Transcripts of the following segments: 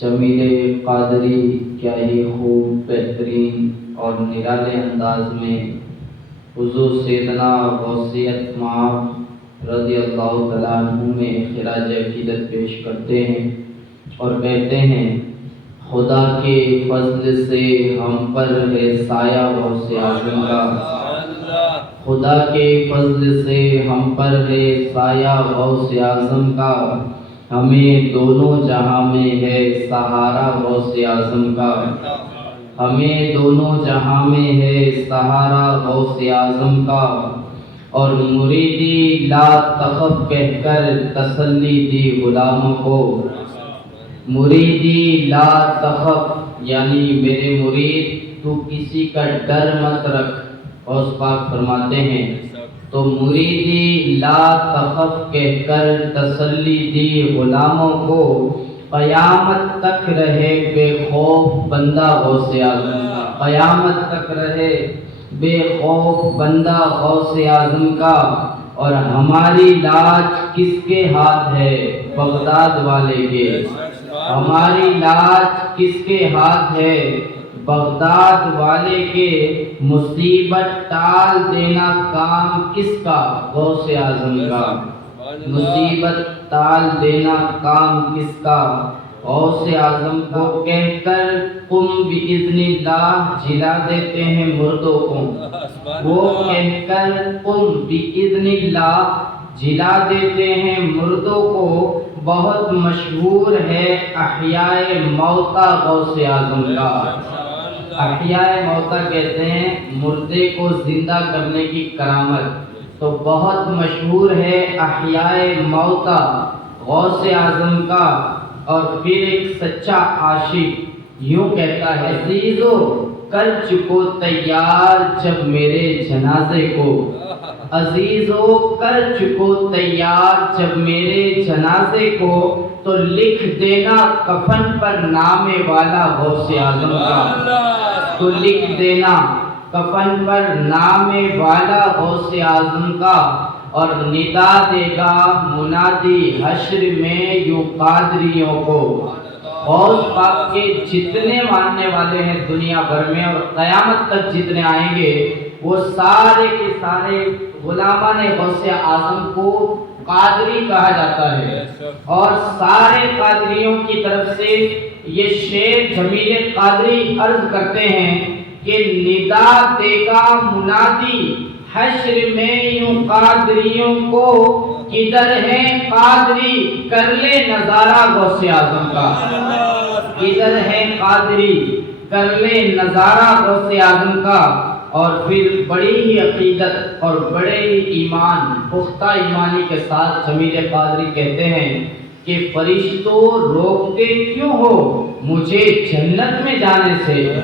جمیل قادری کیا ہی خوب بہترین اور نرالے انداز میں حضور سیدنا غوثیت معاذ رضی اللہ تعالیٰ عنہ میں خراج عقیدت پیش کرتے ہیں اور کہتے ہیں، خدا کے فضل سے ہم پر ہے سایہ غوث اعظم کا، خدا کے فضل سے ہم پر ہے سایہ غوث اعظم کا، ہمیں دونوں جہاں میں ہے سہارا غوث اعظم کا، ہمیں دونوں جہاں میں ہے سہارا غوث اعظم کا، اور مریدی لا تخف کہہ کر تسلی دی غلاموں کو، مریدی لا تخف یعنی میرے مرید تو کسی کا ڈر مت رکھ، غوث پاک فرماتے ہیں تو مریدی لا تخف کہہ کر تسلی دی غلاموں کو، قیامت تک رہے بے خوف بندہ غوث اعظم کا، قیامت تک رہے بے خوف بندہ غوث اعظم کا، اور ہماری لاج کس کے ہاتھ ہے؟ بغداد والے کے، ہماری لاج کس کے ہاتھ ہے؟ بغداد والے کے، مصیبت ٹال دینا کام کس کا؟ غوث اعظم کا، مصیبت ٹال دینا کام کس کا؟ غوث اعظم کو کہہ کر قم باذن اللہ جلا دیتے ہیں مردوں کو، وہ کہہ کر قم باذن اللہ جلا دیتے ہیں مردوں کو، بہت مشہور ہے احیاء موتیٰ غوث اعظم کا، احیاء موتیٰ کہتے ہیں مردے کو زندہ کرنے کی کرامت، تو بہت مشہور ہے احیاء موتیٰ غوث اعظم کا۔ اور پھر ایک سچا عاشق یوں کہتا ہے، عزیزو کر چکو تیار جب میرے جنازے کو، عزیزو کر چکو تیار جب میرے جنازے کو، تو لکھ دینا کفن پر نام والا غوث اعظم کا، تو لکھ دینا کفن پر نام والا غوث اعظم کا، اور ندا دے گا منادی حشر میں یوں قادریوں کو، غوث پاک کے جتنے ماننے والے ہیں دنیا بھر میں اور قیامت تک جتنے آئیں گے، وہ سارے کے سارے غلامان غوث اعظم کو قادری کہا جاتا ہے، اور سارے قادریوں کی طرف سے یہ شعر جمیل قادری عرض کرتے ہیں کہ ندا دے گا منادی حشر میں یوں قادریوں کو، کدھر ہے قادری کر لے نظارہ غوث اعظم کا، کدھر ہے قادری کر لے نظارہ غوث اعظم کا۔ اور پھر بڑی ہی عقیدت اور بڑے ہی ایمان، پختہ ایمانی کے ساتھ جمیل قادری کہتے ہیں کہ فرشتوں روکتے کیوں ہو مجھے جنت میں جانے سے،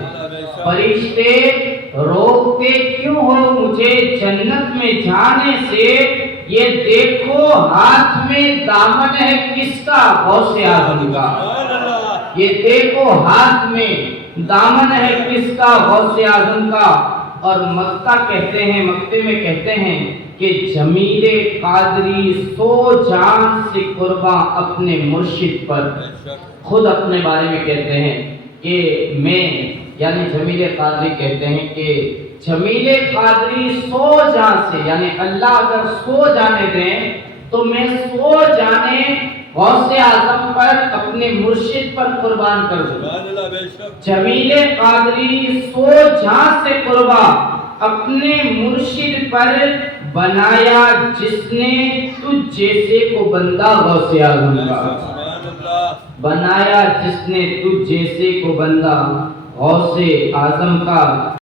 فرشتے روکتے کیوں ہو مجھے جنت میں جانے سے، یہ دیکھو ہاتھ میں دامن ہے کس کا؟ غوث اعظم کا، یہ دیکھو ہاتھ میں دامن ہے کس کا؟ غوث اعظم کا۔ اور مکہ کہتے ہیں، مکتے میں کہتے ہیں کہ جمیل قادری سو جان سے قرباں اپنے مرشد پر، خود اپنے بارے میں کہتے ہیں کہ میں یعنی جمیل قادری کہتے ہیں کہ جمیل قادری سو جان سے، یعنی اللہ اگر سو جانے دیں تو میں سو جانے غوث اعظم پر اپنے مرشد پر قربان کر دوں۔ جمیل قادری سو جان سے قربان اپنے مرشد پر، بنایا جس نے تجھ جیسے کو بندہ غوث اعظم کا، بنایا جس نے تجھ جیسے کو بندہ غوث اعظم کا۔